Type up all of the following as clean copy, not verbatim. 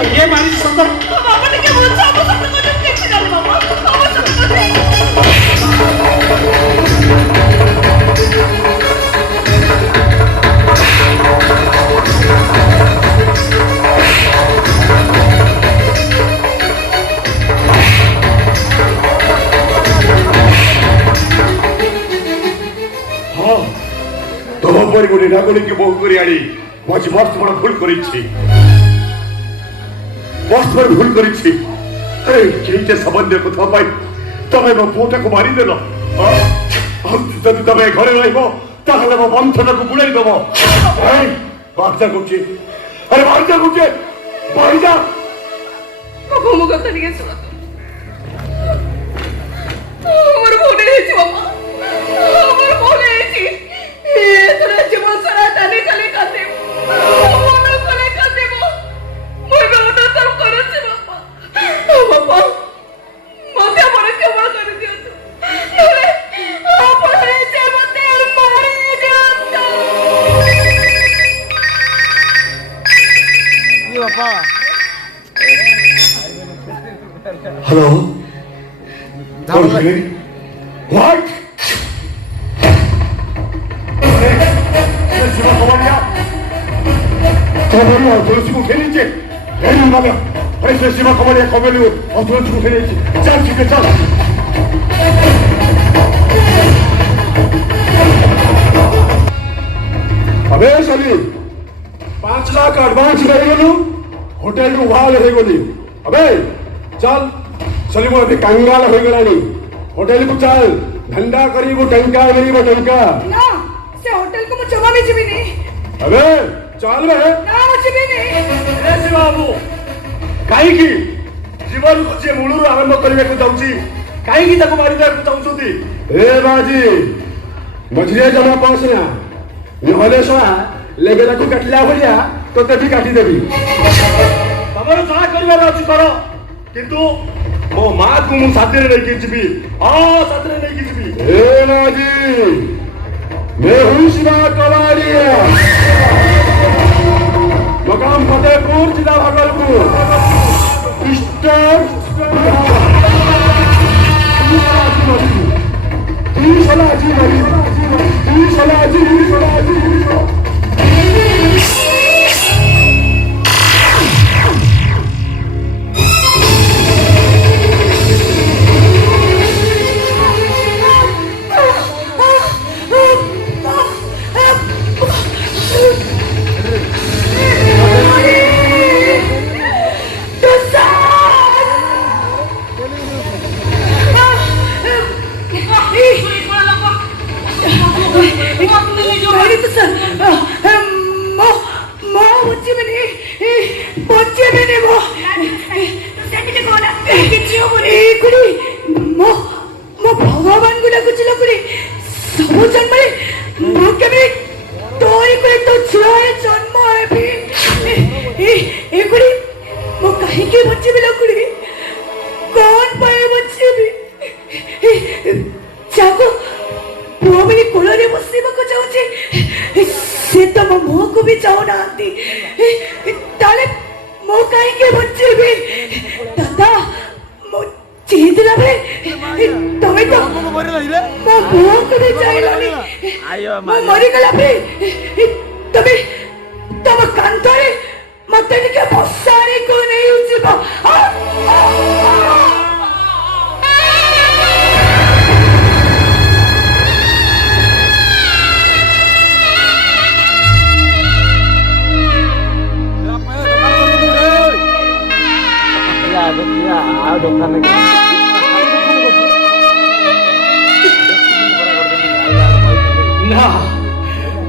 ये मालिक सतर বাবা থেকে বলছো আমার সাথে কথা দেখতে যাবে বাবা আমার সাথে তোমার বলে নাগরিককে বহু করে আনি মাঝে মস্ত বড় ভুল করেছি মস্ত বড় ভুল করেছি এইটা সম্বন্ধের কথা পাই তবে ମୋ ପୁଅଟାକୁ ମାରିଦେଲ ଯଦି ତମେ ଘରେ ରହିବ ତାହେଲେ ମୋ ବଂଶଟାକୁ ବୁଡ଼େଇ ଦେବ ବାର୍ତ୍ତା କରୁଛି ଆରେ ବାର୍ତ୍ତା କରୁଛି ବାଇଜା বাবা আমার কথা নিয়ে শোনো আমার মনে হয়েছে বাবা আমার মনে হয়েছে তোরা জীবন সারা টানে টানে কাঁদে মনে করে কাঁদে মই বাবাটা সব করেছে বাবা বাবা মাথা মনে কেমন করে দিও তো নলে আপনে জীবনতে আর মারি দিও কি বাবা হ্যালো হোয়াট तुलसी खेली ऐसे सीमा कमरिया कमेलू और तुलसी को खेली चल ठीक है चल अबे सली 5 लाख एडवांस रह गलु होटल को वाल रह गली अबे चल सली मोर अभी कंगाल हो गलानी होटल को चल धंधा करीबो टंका करीबो टंका ना से होटल को मुझे जमा भी जीवी नहीं अबे चल बे ना मुझे भी नहीं ए बाबू କାହିଁକି ଜୀବନକୁ ଯିଏ ମୂଳରୁ ଆରମ୍ଭ କରିବାକୁ ଯାଉଛି କାହିଁକି ତାକୁ ମାରିଦେବାକୁ ଚାହୁଁଛନ୍ତି ଏ ବାଜି ମଝିରେ ଜମା ପହଞ୍ଚ ନା ନହେଲେ ଶଳା ଲେବେଲାକୁ କାଟିଲା ଭଳିଆ ତୋତେ ବି କାଟିଦେବି ତମର ଯାହା କରିବାର ଅଛି କର କିନ୍ତୁ ମୋ ମାକୁ ମୁଁ ସାଥିରେ ନେଇକି ଯିବି ସାଥିରେ ନେଇକି ଯିବି ଏ ବାଜି मैं हूँ शिवा कवाड़िया मकाम फतेहपुर जिला भागलपुर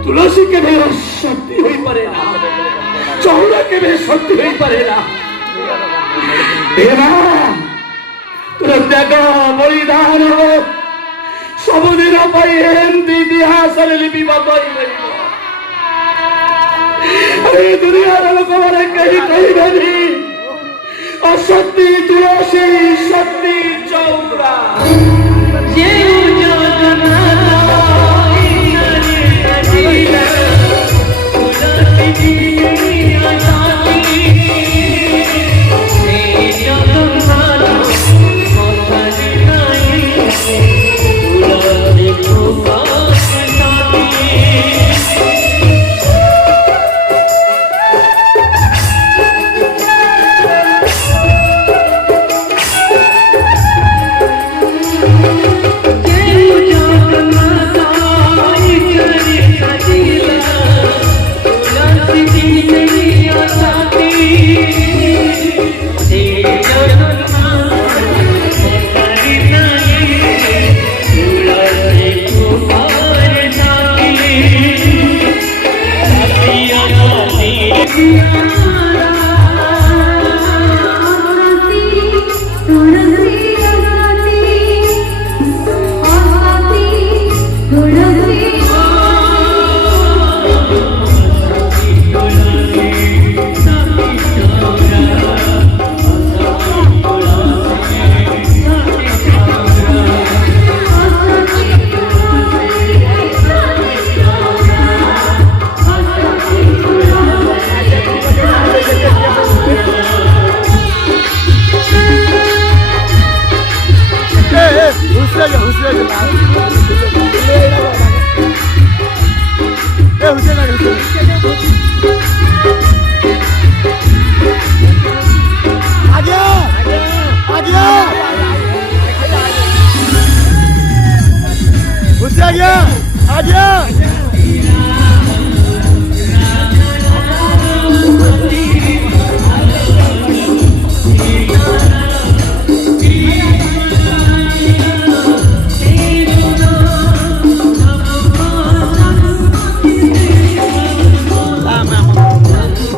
तुलसी के भी शक्ति हुई पड़े ना चौड़ा के भी शक्ति हुई पड़े ना देवा तुर त्याग बलिदान हो सबुदिन एमती इतिहास लिपिबद्ध अरे दुनिया लोक मैंने कहीं कहबेनी अशक्ति तुलसी शक्ति चौड़ा आ गया